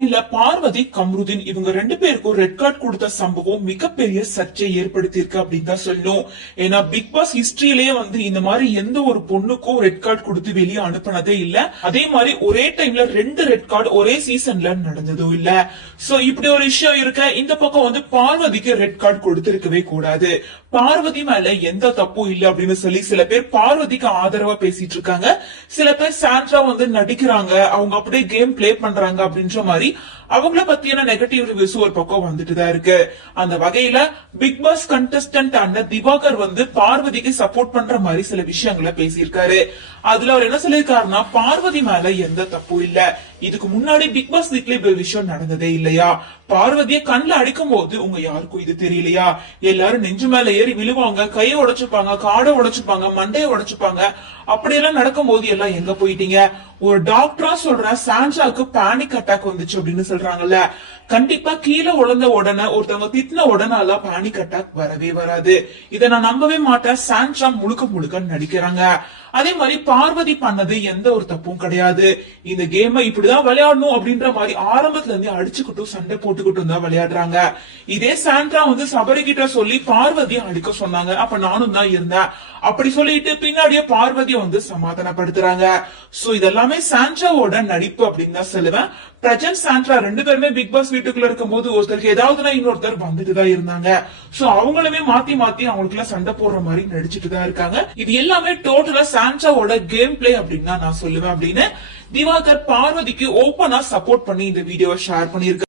இல்ல பார்வதி கம்ருதீன் இவங்க ரெண்டு பேருக்கும் ரெட் கார்டு கொடுத்த சம்பவம் மிகப்பெரிய சர்ச்சை ஏற்படுத்தி இருக்கு அப்படின்னு தான் சொல்லும். ஏன்னா பிக் பாஸ் ஹிஸ்டரியிலேயே இந்த மாதிரி எந்த ஒரு பொண்ணுக்கும் ரெட் கார்டு கொடுத்து வெளியே அனுப்பினதே இல்ல. அதே மாதிரி ஒரே டைம்ல 2 ரெட் கார்டு ஒரே சீசன்ல நடந்ததும் இல்ல. சோ இப்படி ஒரு விஷயம் இருக்க இந்த பக்கம் பார்வதிக்கு ரெட் கார்டு கொடுத்திருக்கவே கூடாது. பார்வதி மேல எந்த தப்பும் இல்ல அப்படின்னு சொல்லி சில பேர் பார்வதிக்கு ஆதரவா பேசிட்டு இருக்காங்க. சில பேர் சாண்ட்ரா நடிக்கிறாங்க, அவங்க அப்படியே கேம் பிளே பண்றாங்க அப்படின்ற மாதிரி அவங்கள பத்தியான நெகட்டிவ் ரிவ்யூஸ் ஒரு பக்கம் வந்துட்டுதான் இருக்கு. அந்த வகையில பிக் பாஸ் கண்டஸ்டன்ட் ஆன திவாகர் பார்வதிக்கு சப்போர்ட் பண்ற மாதிரி சில விஷயங்களை பேசியிருக்காரு. அதுல அவர் என்ன சொல்லியிருக்காருன்னா, பார்வதி மேல எந்த தப்பும் இல்ல, இதுக்கு முன்னாடி பிக் பாஸ் வீட்ல இப்படி விஷயம் நடந்ததே இல்லையா, பார்வதியை கண்ணுல அடிக்கும் போது உங்க யாருக்கும் இது தெரியலையா, எல்லாரும் நெஞ்சு மேல ஏறி விழுவாங்க, கையை உடைச்சுப்பாங்க, காடை உடைச்சுப்பாங்க, மண்டையை உடைச்சுப்பாங்க, அப்படியெல்லாம் நடக்கும் போது எல்லாம் எங்க போயிட்டீங்க, ஒரு டாக்டரா சொல்றேன் சாண்ட்ராக்கு பேனிக் அட்டாக் வந்துச்சு அப்படின்னு சொல்றாங்கல்ல. கண்டிப்பா கீழே உழந்த உடனே ஒருத்தவங்க திட்டின உடனே பேனிக் அட்டாக் வரவே வராது. இதை நான் நம்பவே மாட்டேன். சாண்ட்ரா முழுக்க முழுக்க நடிக்கிறாங்க. அதே மாதிரி பார்வதி பண்ணது எந்த ஒரு தப்பும் கிடையாது. இந்த கேமை இப்படிதான் விளையாடணும் அப்படின்ற மாதிரி ஆரம்பத்துல இருந்து அடிச்சுக்கிட்டும் சண்டை போட்டுக்கிட்டும் தான் விளையாடுறாங்க. இதே சாண்ட்ரா சபரி கிட்ட சொல்லி பார்வதியை அடிக்க சொன்னாங்க. அப்ப நானும் தான் இருந்தேன் அப்படி சொல்லிட்டு பின்னாடியே பார்வதியை சமாதானப்படுத்துறாங்க. சோ இதெல்லாமே சாண்ட்ராவோட நடிப்பு அப்படின்னு தான் சொல்லுவேன். பிரஜன் சாண்ட்ரா 2 பேருமே பிக் பாஸ் வீட்டுக்குள்ள இருக்கும் போது ஒருத்தருக்கு ஏதாவதுனா இன்னொருத்தர் வந்துட்டுதான் இருந்தாங்க. சோ அவங்களுமே மாத்தி மாத்தி அவங்களுக்குள்ள சண்டை போடுற மாதிரி நடிச்சுட்டு தான் இருக்காங்க. இது எல்லாமே டோட்டலா சாண்ட்ராவோட கேம் பிளே அப்படின்னு நான் சொல்லுவேன் அப்படின்னு திவாகர் பார்வதிக்கு ஓபனா சப்போர்ட் பண்ணி இந்த வீடியோவை ஷேர் பண்ணிருக்காங்க.